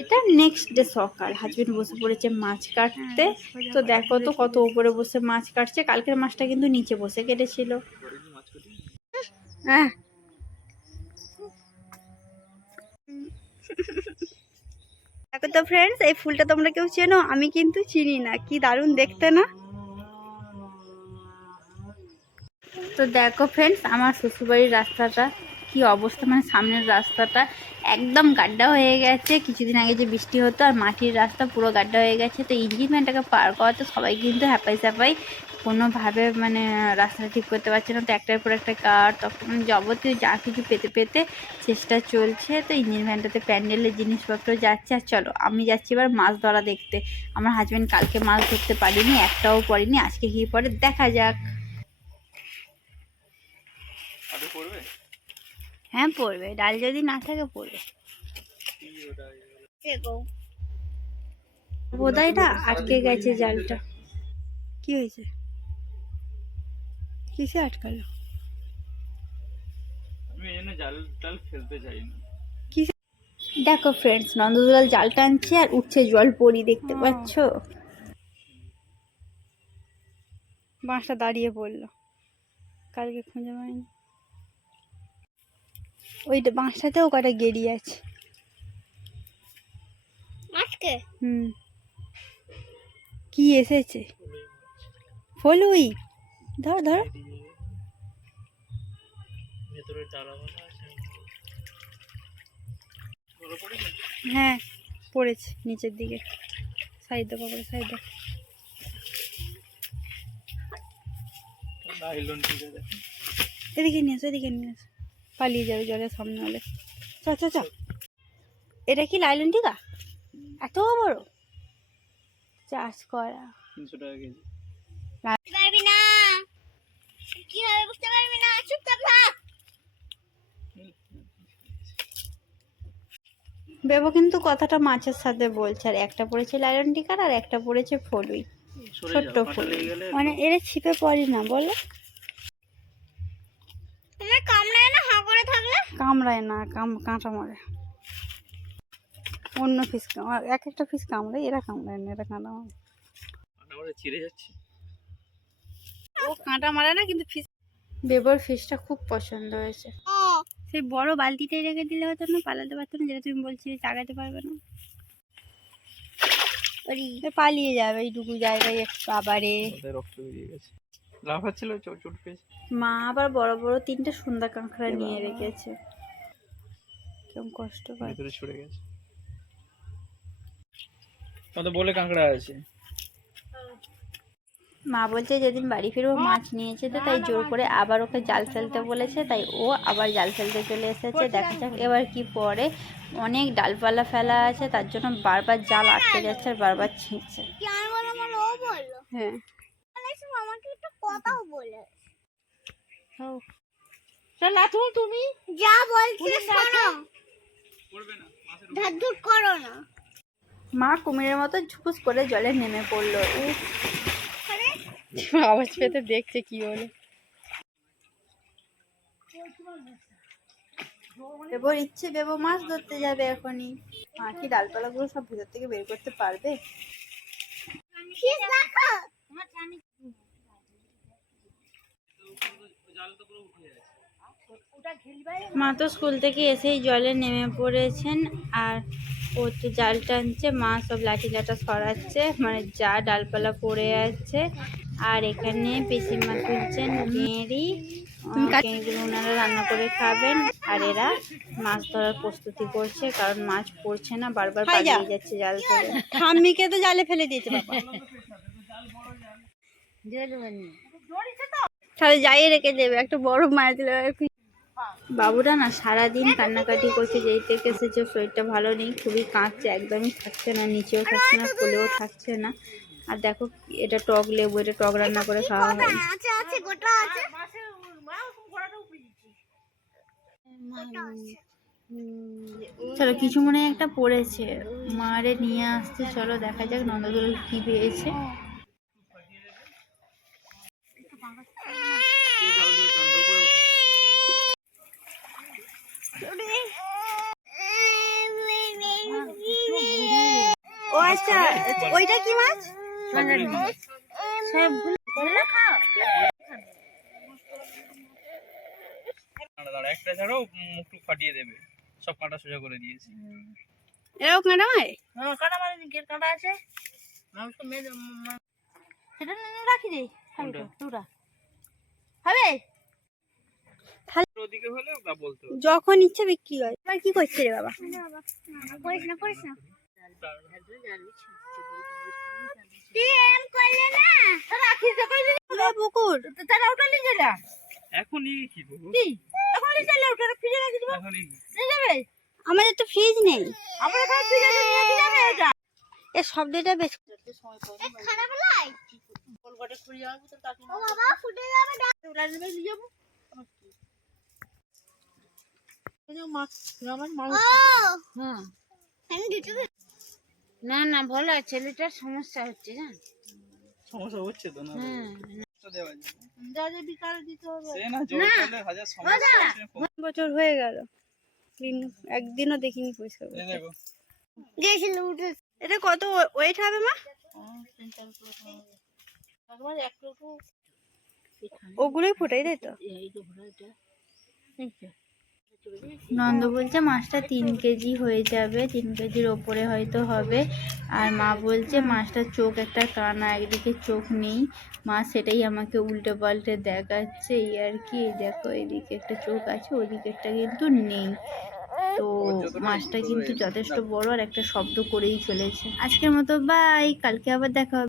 এটা next day সকাল, husband বসে পড়েছে মাছ কাটতে। তো দেখো তো কত উপরে বসে মাছ কাটছে, কালকের মাছটা কিন্তু নিচে বসে কেটেছিল। হ্যাঁ দেখো তো ফ্রেন্ডস, এই ফুলটা তোমরা কেউ চেনো? আমি কিন্তু চিনি না, কি দারুণ দেখতে না? তো দেখো ফ্রেন্ডস, আমার শ্বশুরবাড়ির রাস্তাটা কি অবস্থা, মানে সামনের রাস্তাটা একদম গাড্ডা হয়ে গেছে। কিছুদিন আগে যে বৃষ্টি হতো আর মাটির রাস্তা পুরো গাড্ডা হয়ে গেছে। তো ইঞ্জিন ভ্যানটাকে পার করাতে সবাই কিন্তু হ্যাপাই স্যাপাই, কোনোভাবে মানে রাস্তাটা ঠিক করতে পারছে না। তো একটার পর একটা কার তখন যাবতীয় যা কিছু পেতে পেতে চেষ্টা চলছে। তো ইঞ্জিন ভ্যানটাতে প্যান্ডেলের জিনিসপত্র যাচ্ছে। আর চলো আমি যাচ্ছি এবার মাছ ধরা দেখতে। আমার হাজব্যান্ড কালকে মাছ ধরতে পারিনি, একটাও পড়েনি, আজকে কি পরে দেখা যাক। হ্যাঁ পড়বে, ডাল যদি না থাকে পড়বে। বোধহয় এটা আটকে গেছে জালটা। কি হয়েছে? কিসে আটকালো? দেখো ফ্রেন্ডস, নন্দদুলাল জাল টানছে আর উঠছে জল পড়ি, দেখতে পাচ্ছ? বাঁশটা দাঁড়িয়ে পড়লো, কালকে খুঁজে পাইনি। ওইটা বাঁশটাতেও কটা গেড়ি আছে। হুম, কি এসেছে? ফলুই, ধর ধর। হ্যাঁ পড়েছে নিচের দিকে, সাইড দাও বাবা, সাইড দাও। এদিকে নিয়ে আসো, এদিকে নিয়ে আসো, পালিয়ে যাবে জলের সামনে হলে। চ চ চ। এটা কি লাইলন টিকা? এত বড় চাষ করা। 300 টাকা কেজি। পারবি না, কিভাবে বুঝতে পারবি না? চুপচাপ থাক। বেবো কিন্তু কথাটা মাছের সাথে বলছে, আর একটা পড়েছে লাইলন টিকার আর একটা পড়েছে ফলুই, ছোট্ট ফুল। মানে এরা ছিপে পড়ি না বলো? কামড়ায় না? হা করে থাকলে কামড়ায় না, কাঁটা মারে। অন্য ফিস এক একটা ফিস কামড়ায়, এরা কামড়ায় না, এরা কাঁটা মারে। ছিঁড়ে যাচ্ছে, ও কাঁটা মারে না কিন্তু ফিস। বেবর ফিসটা খুব পছন্দ হয়েছে। সেই বড় বালতিটাই রেখে দিলে হতো না, পালাতে পারতো না, যেটা তুমি বলছিলে তাকাতে পারবে না। পালিয়ে যাবে এইটুকু জায়গায় একটু। আবারে রক্ত বেরিয়ে গেছে, লাফাচ্ছিল, চোট পেয়েছে। মা আবার বড় বড় 3টে সুন্দর কাঁকড়া নিয়ে রেখেছে, কেমন কষ্ট পায়। ভিতরে ছুড়ে গেছে, কত বলে কাঁকড়া আছে। মা বলছে যেদিন বাড়ি ফিরবো মাছ নিয়েছে, তো তাই জোর করে আবার ওকে জাল ফেলতে বলেছে, তাই ও আবার জাল ফেলতে চলে এসেছে। দেখা যাক এবার কি পড়ে। অনেক ডালপালা ফেলা আছে, তার জন্য বারবার জাল আটকে যাচ্ছে আর বারবার ছিঁড়ছে। হ্যাঁ তুমি যা বলছিস শোনো, ধার করো না। মা কুমিরের মতো ঝুপুস করে জলে নেমে পড়লো। আওয়াজ পেতে দেখছে কি হলো। বেবোর ইচ্ছে, বেবো মাছ ধরতে যাবে এখনই। মা কি ডালপালাগুলো সব ভিতর থেকে বের করতে পারবে? মা তো স্কুল থেকে এসেই জলে নেমে পড়েছেন, আর ও তো জাল টানছে, মা সব লাঠি লাটা সরাচ্ছে, মানে যা ডালপালা পড়ে আছে। আর এখানে পিসিমা তুলছেন গেঁড়ি, গেঁড়িগুলো ওনারা রান্না করে খাবেন। আর এরা মাছ ধরার প্রস্তুতি করছে, কারণ মাছ পড়ছে না, বারবার পালিয়ে যাচ্ছে জাল ফেলে। ঠাম্মিকে তো জালে ফেলে দিয়েছে বাবা, তাহলে যাই রেখে দেবে, একটা বড় মাছ দিলে। বাবুরা না সারাদিন কান্নাকাটি করছে, যেই থেকে এসেছে শরীরটা ভালো নেই, খুবই কাঁদছে, একদমই থাকছে না, নিচেও থাকছে না, কোলেও থাকছে না। আর দেখো এটা টক লেবু, এটা টক রান্না করে খাওয়া হয়। চলো কিছু মনে একটা পড়েছে, মারে নিয়ে আসছে, চলো দেখা যাক নন্দদুলাল কি পেয়েছে। ও আচ্ছা, ওইটা কি মাছ? সব একটা ছাড়াও মুখ টুক ফাটিয়ে দেবে, সব কাঁটা সোজা করে দিয়েছি। এরাও কাঁটা মারে? কাটা মানে গেট কাটা আছে, সেটা রাখি রে, খাবি তো তোরা হবে ওদিকে হলে বা বলতে হবে। যখন ইচ্ছা বিক্রি হয়। এবার কি করছে রে বাবা? করিস না পুকুর তারা ওটা নিয়ে যা, এখনই কি করবো? এখন নিয়ে চলে ওটা ফ্রিজে রাখি দেবো, এখনই নিয়ে যাবে। আমাদের তো ফ্রিজ নেই। আমার এখানে ফ্রিজে নিয়ে যাবে এটা। এর শব্দটা বেশ খারাপ লাই কলকাতা খুলে যাবো তো কাকি ও বাবা ফুটে যাবে ওটা নিয়ে যাবো। না না বলো, ছেলেটার সমস্যা হচ্ছে জান, সমস্যা হচ্ছে তো না? তো দেওয়া যাবে। যা যা বিকালে দিতে হবে। সে না জল খেলে হাজার সমস্যা আছে। বছর হয়ে গেল, দিন একদিনও দেখিনি পরিষ্কার এই দেখো গেছিল উঠে। এটা কত ওয়েট হবে মা? একবার একটু ওগুলোই ফোটাই তাই তো? এই তো ভরা এটা নন্দ বলছে মাছটা 3 কেজি হয়ে যাবে, 3 কেজির ওপরে হয়তো হবে। আর মা বলছে মাছটার চোখ একটা কানা, একদিকে চোখ নেই। মা সেটাই আমাকে উল্টে পাল্টে দেখাচ্ছে, এই আর কি। এই দেখো এদিকে একটা চোখ আছে, ওদিকে একটা কিন্তু নেই। তো মাছটা কিন্তু যথেষ্ট বড় আর একটা শব্দ করেই চলেছে। আজকের মতো বাই, কালকে আবার দেখা হবে।